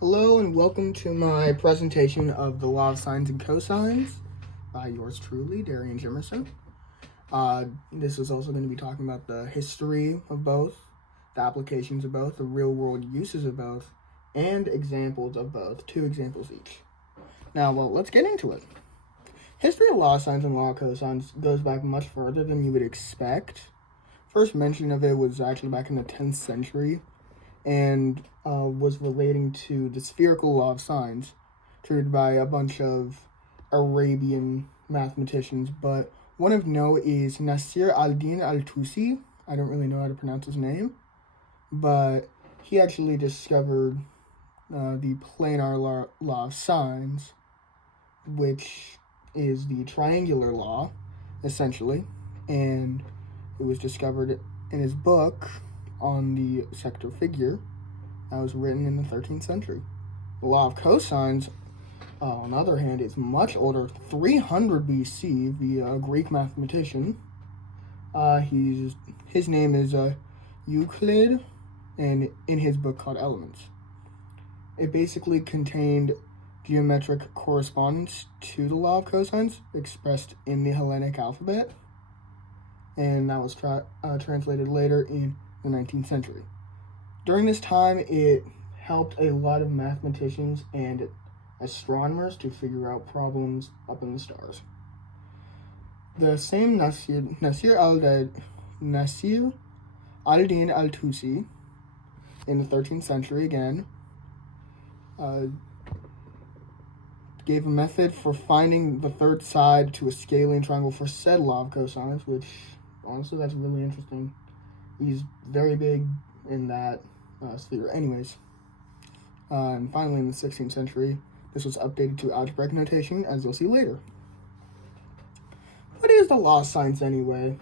Hello and welcome to my presentation of the law of sines and cosines by yours truly, Darian Jimerson. This is also going to be talking about the history of both, the applications of both, the real world uses of both, and examples of both, 2 examples each. Now, let's get into it. History of law of sines and law of cosines goes back much further than you would expect. First mention of it was actually back in the 10th century, and was relating to the spherical law of sines, treated by a bunch of Arabian mathematicians, but one of note is Nasir al-Din al-Tusi. I don't really know how to pronounce his name, but he actually discovered the planar law of sines, which is the triangular law, essentially, and it was discovered in his book on the sector figure that was written in the 13th century. The law of cosines, on the other hand, is much older, 300 BC, via a Greek mathematician. His name is Euclid, and in his book called Elements. It basically contained geometric correspondence to the law of cosines expressed in the Hellenic alphabet, and that was translated later in the 19th century. During this time, it helped a lot of mathematicians and astronomers to figure out problems up in the stars. The same Nasir al-Din al-Tusi in the 13th century again gave a method for finding the third side to a scalene triangle for said law of cosines, which honestly that's really interesting. He's very big in that sphere. Anyways, and finally in the 16th century, this was updated to algebraic notation, as you'll see later. What is the law of sines anyway?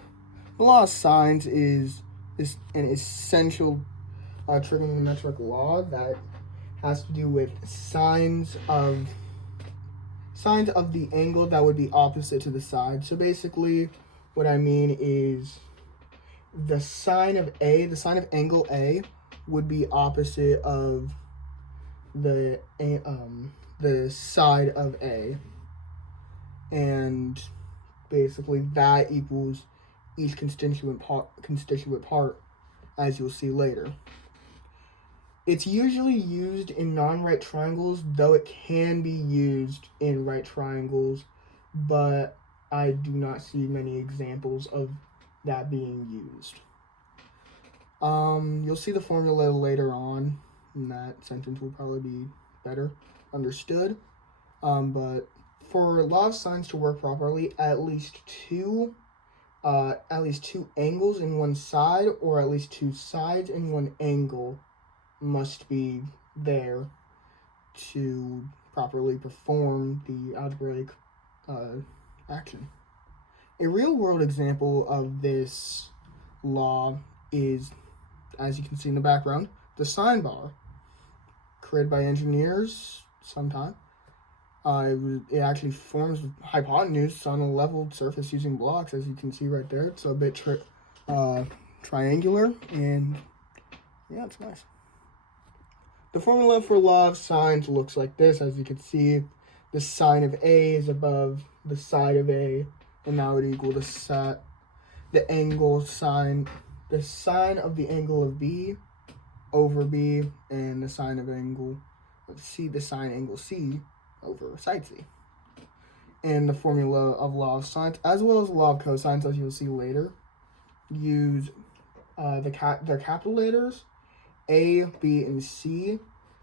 The law of sines is an essential trigonometric law that has to do with sines of the angle that would be opposite to the side. So basically, what I mean is the sine of angle A would be opposite of the side of A, and basically that equals each constituent part, as you'll see later. It's usually used in non-right triangles, though it can be used in right triangles, but I do not see many examples of that being used. You'll see the formula later on, and that sentence will probably be better understood. But for law of sines to work properly, at least two angles in one side, or at least 2 sides in one angle, must be there to properly perform the algebraic action. A real-world example of this law is, as you can see in the background, the sine bar, created by engineers sometime. It actually forms hypotenuse on a leveled surface using blocks, as you can see right there. It's a bit triangular, and yeah, it's nice. The formula for law of sines looks like this. As you can see, the sine of A is above the side of A, and that would equal the sine of the angle of B over B, and the sine of angle of C, the sine angle C over side C. And the formula of law of sines, as well as law of cosines, as you'll see later, use their capital letters A, B, and C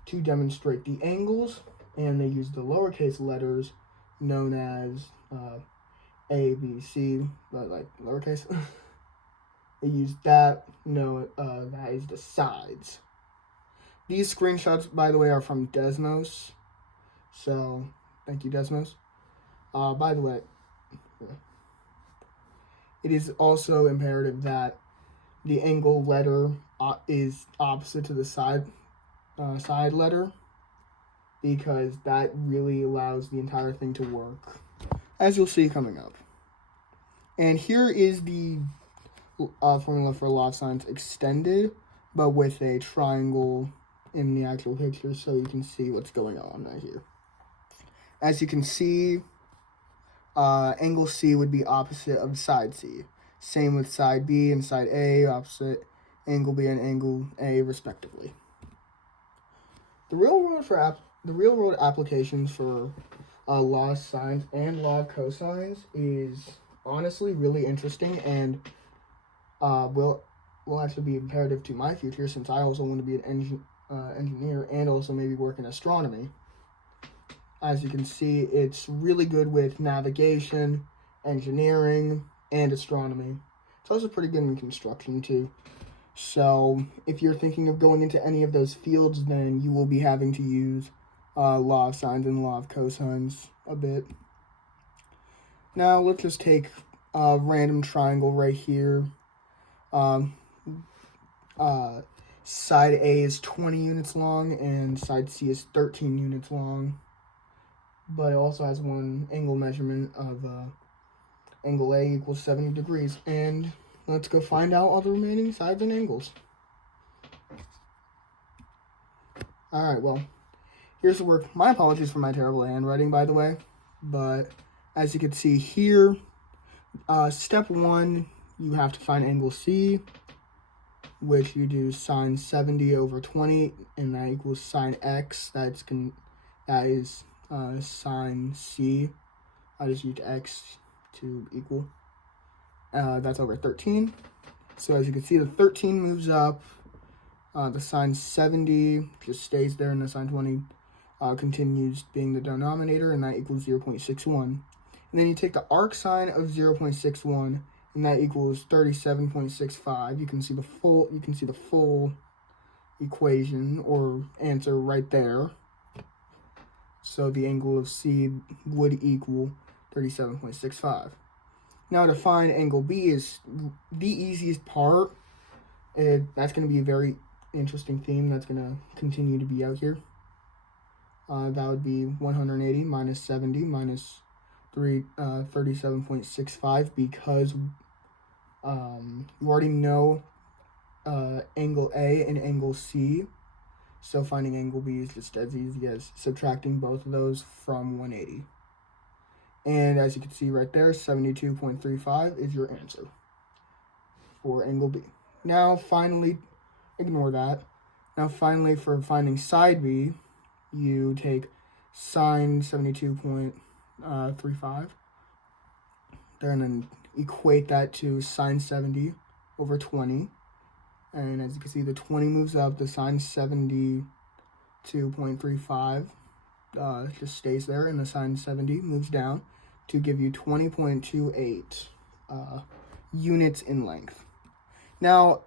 to demonstrate the angles, and they use the lowercase letters known as A, B, C, but like lowercase. They use that. That is the sides. These screenshots, by the way, are from Desmos. So, thank you, Desmos. By the way, it is also imperative that the angle letter is opposite to the side letter, because that really allows the entire thing to work, as you'll see coming up. And here is the formula for law of sines extended, but with a triangle in the actual picture so you can see what's going on right here. As you can see, angle C would be opposite of side C. Same with side B and side A, opposite angle B and angle A, respectively. The real world applications for law of sines and law of cosines is honestly really interesting, and will actually be imperative to my future, since I also want to be an engineer and also maybe work in astronomy. As you can see, it's really good with navigation, engineering, and astronomy. It's also pretty good in construction too. So if you're thinking of going into any of those fields, then you will be having to use law of sines and law of cosines a bit. Now let's just take a random triangle right here. Side A is 20 units long and side C is 13 units long. But it also has one angle measurement of angle A equals 70 degrees. And let's go find out all the remaining sides and angles. Alright, well, here's the work. My apologies for my terrible handwriting, by the way. But as you can see here, step 1, you have to find angle C, which you do sine 70 over 20, and that equals sine X. That is sine C. I just used X to equal. That's over 13. So as you can see, the 13 moves up. The sine 70 just stays there, and the sine 20 continues being the denominator, and that equals 0.61. And then you take the arc sine of 0.61, and that equals 37.65. You can see the full equation or answer right there. So the angle of C would equal 37.65. Now to find angle B is the easiest part. That's going to be a very interesting theme that's going to continue to be out here. That would be 180 minus 70 minus 37.65, because you already know angle A and angle C. So finding angle B is just as easy as subtracting both of those from 180. And as you can see right there, 72.35 is your answer for angle B. Now finally, ignore that. Now finally, for finding side B, you take sine 72.35 there, and then equate that to sine 70 over 20. And as you can see, the 20 moves up, the sine 72.35 just stays there, and the sine 70 moves down to give you 20.28 units in length. Now,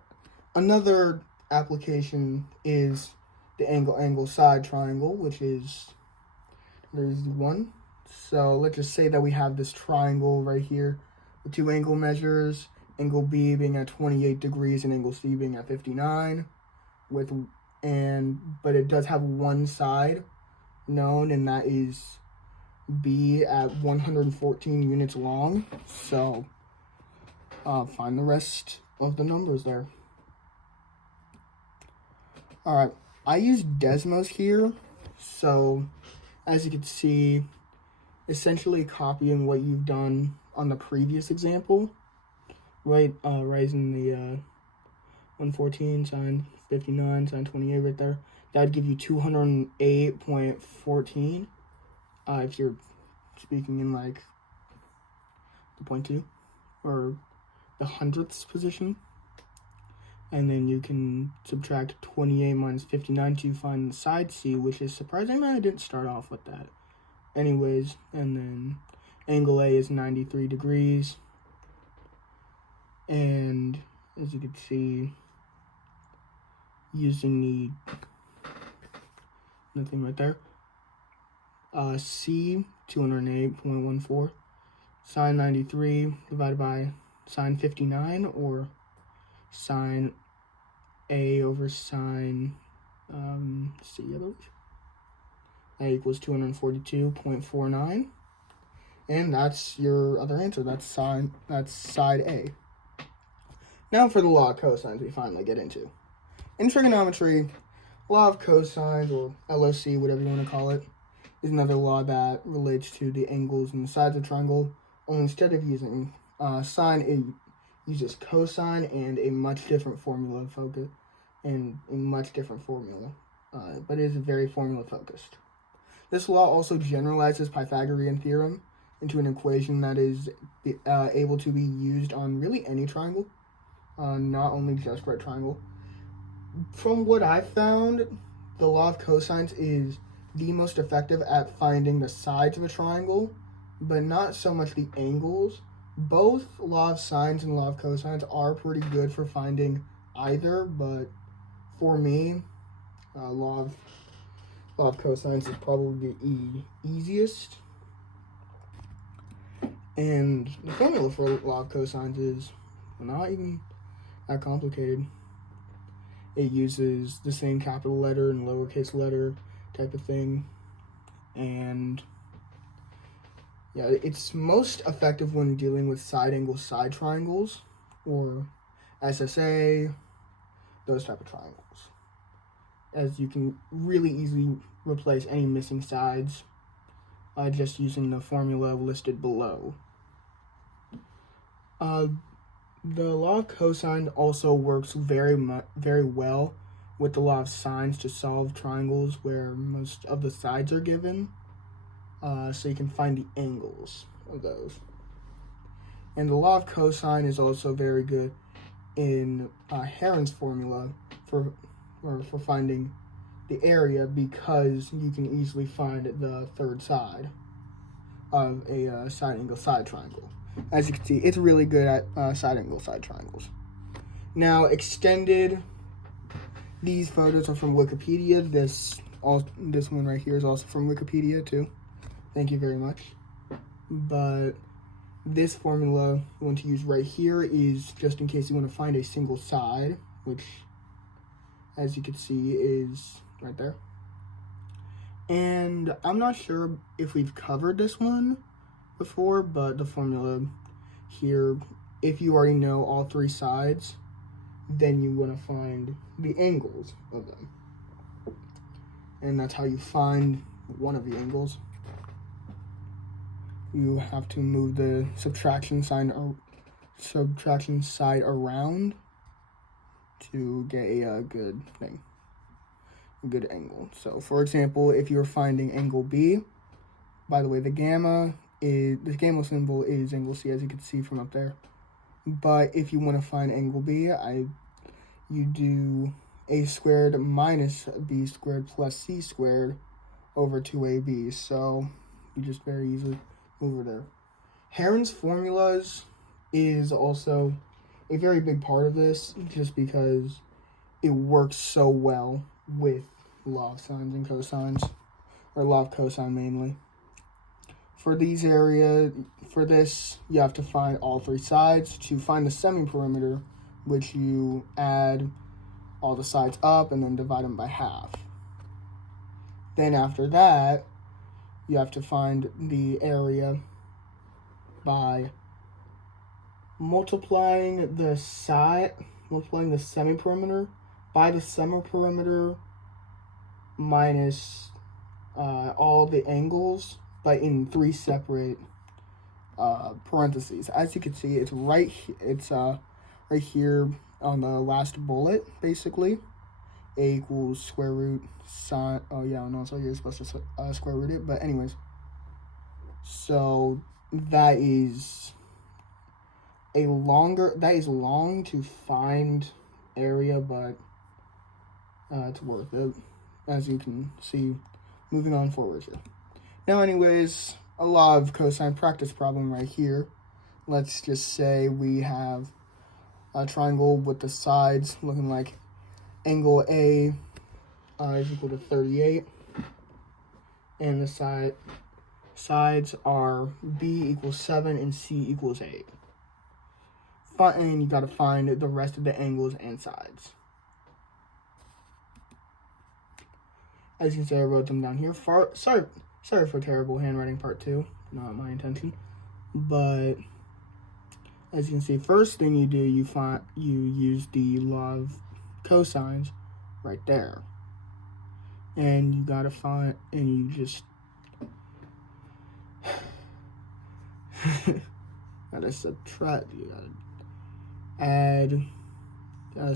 another application is the angle side triangle, which is, there's one. So let's just say that we have this triangle right here with two angle measures, angle B being at 28 degrees and angle C being at 59, but it does have one side known, and that is B at 114 units long. So find the rest of the numbers there. Alright, I use Desmos here, so as you can see, essentially copying what you've done on the previous example, right? Raising the 114 sine 59 sine 28 right there. That'd give you 208.14 if you're speaking in like the 0.2 or the hundredths position. And then you can subtract 28 minus 59 to find the side C, which is surprising that I didn't start off with that. Anyways, and then angle A is 93 degrees. And as you can see, using nothing right there, C, 208.14, sine 93 divided by sine 59, or sine A over sine C, I believe. That equals 242.49. And that's your other answer. That's side A. Now for the law of cosines we finally get into. In trigonometry, law of cosines, or LOC, whatever you want to call it, is another law that relates to the angles and the sides of a triangle. Only instead of using sine, it uses cosine and a much different formula focus, but it is very formula focused. This law also generalizes Pythagorean theorem into an equation that is able to be used on really any triangle, not only just right triangle. From what I've found, the law of cosines is the most effective at finding the sides of a triangle, but not so much the angles. Both law of sines and law of cosines are pretty good for finding either, but for me, law of cosines is probably the easiest. And the formula for law of cosines is not even that complicated. It uses the same capital letter and lowercase letter type of thing. And yeah, it's most effective when dealing with side angles, side triangles, or SSA, those type of triangles, as you can really easily replace any missing sides just using the formula listed below. The law of cosine also works very well with the law of sines to solve triangles where most of the sides are given, so you can find the angles of those. And the law of cosine is also very good in Heron's formula for finding the area, because you can easily find the third side of a side angle side triangle. As you can see, it's really good at side angle side triangles. Now, extended, these photos are from Wikipedia. This one right here is also from Wikipedia too. Thank you very much. But this formula you want to use right here is just in case you want to find a single side, which, as you can see, is right there. And I'm not sure if we've covered this one before, but the formula here, if you already know all three sides, then you want to find the angles of them. And that's how you find one of the angles. You have to move the subtraction side around to get a good thing, a good angle. So, for example, if you're finding angle B, by the way, the gamma symbol is angle C, as you can see from up there. But if you want to find angle B, you do a squared minus b squared plus c squared over 2ab. So you just very easily move over there. Heron's formulas is also a very big part of this, just because it works so well with law of sines and cosines, or law of cosine mainly. For this, you have to find all three sides. To find the semi-perimeter, which you add all the sides up and then divide them by half. Then after that, you have to find the area by multiplying the semi-perimeter by the semi-perimeter minus all the angles, but in three separate parentheses. As you can see, it's right here on the last bullet, basically. A equals square root sine. Oh yeah, no, so you're supposed to square root it, but anyways. So that is long to find area, but it's worth it, as you can see. Moving on forward here. Now, anyways, a law of cosine practice problem right here. Let's just say we have a triangle with the sides looking like angle A is equal to 38, and the sides are B equals 7 and C equals 8. And you got to find the rest of the angles and sides. As you can see, I wrote them down here. Sorry for terrible handwriting part 2. Not my intention. But as you can see, first thing you do, you use the law of cosines right there. and you gotta find, and you just gotta subtract, you gotta add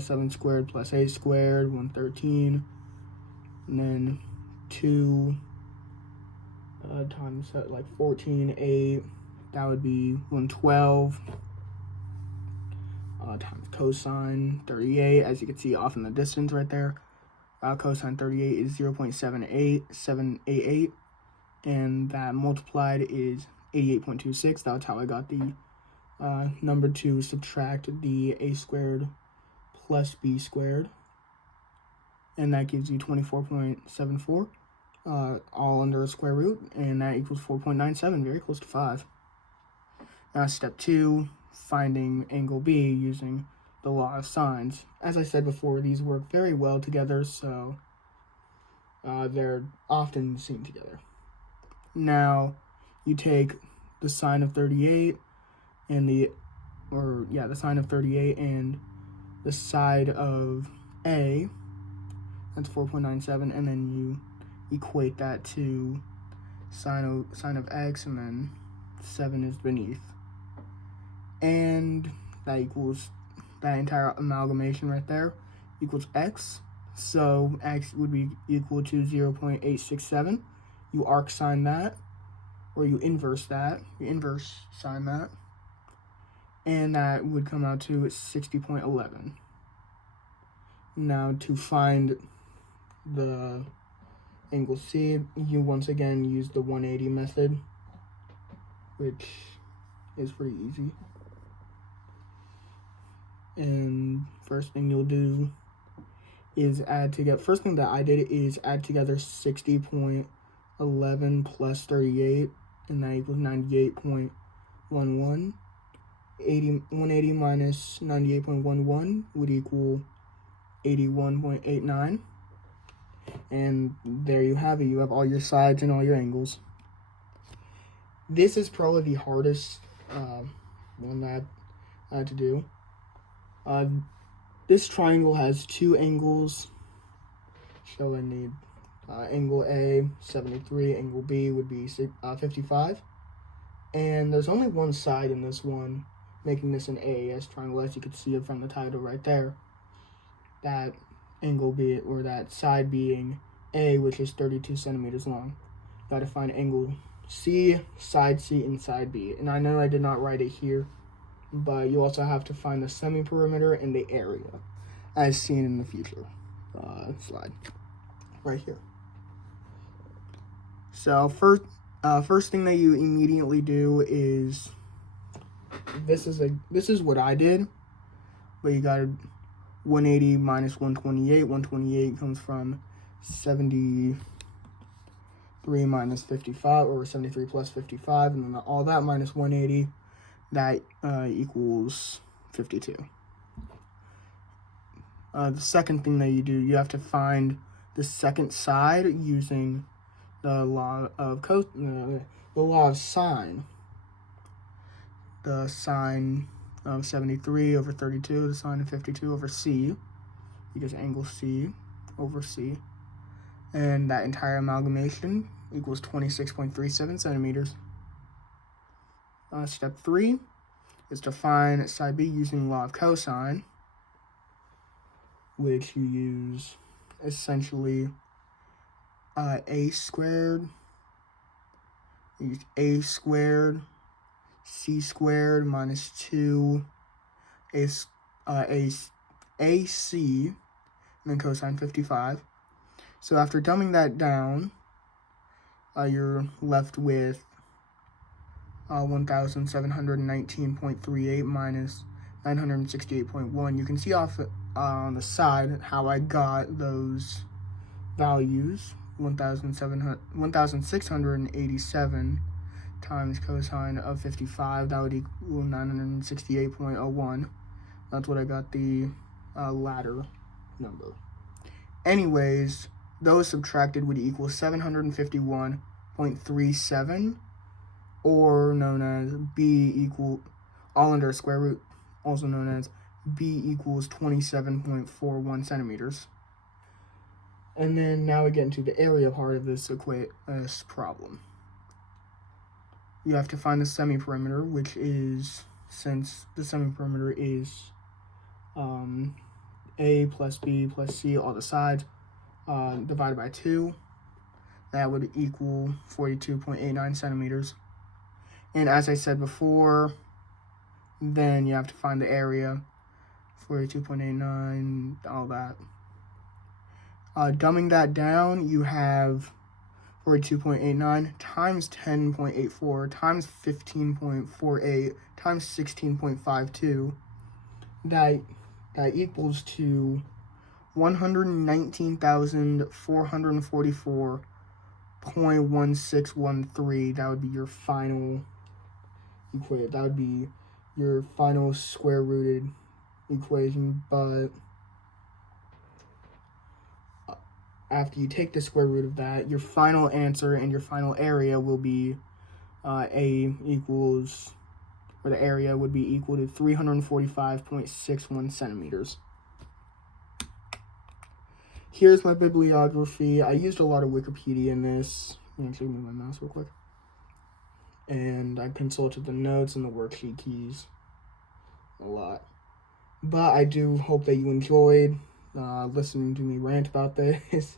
7 squared plus 8 squared, 113, and then 2 times like 14, 8, that would be 112, times cosine 38, as you can see off in the distance right there. Cosine 38 is 0.78788, and that multiplied is 88.26. That's how I got the number to subtract the a squared plus b squared, and that gives you 24.74, all under a square root, and that equals 4.97, very close to 5. Now step 2, finding angle B using the law of sines. As I said before, these work very well together, so they're often seen together. Now you take the sine of 38 and the sine of 38 and the side of A, that's 4.97, and then you equate that to sine of x, and then 7 is beneath. And that equals, that entire amalgamation right there equals x. So x would be equal to 0.867. You arc sine that, or you inverse that. You inverse sine that, and that would come out to 60.11. Now to find the angle C, you once again use the 180 method, which is pretty easy. And first thing you'll do is add together, first thing that I did is add together 60.11 plus 38, and that equals 98.11. 180 minus 98.11 would equal 81.89. And there you have it. You have all your sides and all your angles. This is probably the hardest one that I had to do. This triangle has 2 angles, so I need angle A, 73, angle B would be 55. And there's only one side in this one, making this an AS triangle, as you can see from the title right there. That angle B, or that side being A, which is 32 centimeters long. Got to find angle C, side C, and side B. And I know I did not write it here, but you also have to find the semi-perimeter and the area, as seen in the future slide right here. So first thing that you immediately do is, this is what I did, but you got 180 minus 128. 128 comes from 73 minus 55, or 73 plus 55, and then all that minus 180, that equals 52. The second thing that you do, you have to find the second side using the law of sine. The sine of 73 over 32, the sine of 52 over C, because angle C over C, and that entire amalgamation equals 26.37 centimeters. Step 3 is to find side B using law of cosine, which you use essentially a squared, use a squared, c squared minus 2 AC, and then cosine 55. So after dumbing that down, you're left with 1,719.38 minus 968.1. You can see off on the side how I got those values. 1,687 times cosine of 55, that would equal 968.01. That's what I got the latter number. Anyways, those subtracted would equal 751.37, or known as B equal, all under a square root, also known as B equals 27.41 centimeters. And then now we get into the area part of this problem. You have to find the semi-perimeter, which is, since the semi-perimeter is A plus B plus C, all the sides, divided by 2, that would equal 42.89 centimeters. And as I said before, then you have to find the area, 42.89, all that. Dumbing that down, you have 42.89 times 10.84 times 15.48 times 16.52. That equals to 119,444.1613. That would be your final equation. That would be your final square-rooted equation, but after you take the square root of that, your final answer and your final area will be A equals, or the area would be equal to 345.61 centimeters. Here's my bibliography. I used a lot of Wikipedia in this. Let me actually move my mouse real quick. And I consulted the notes and the worksheet keys a lot. But I do hope that you enjoyed listening to me rant about this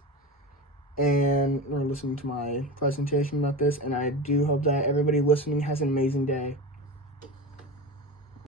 or listening to my presentation about this, and I do hope that everybody listening has an amazing day.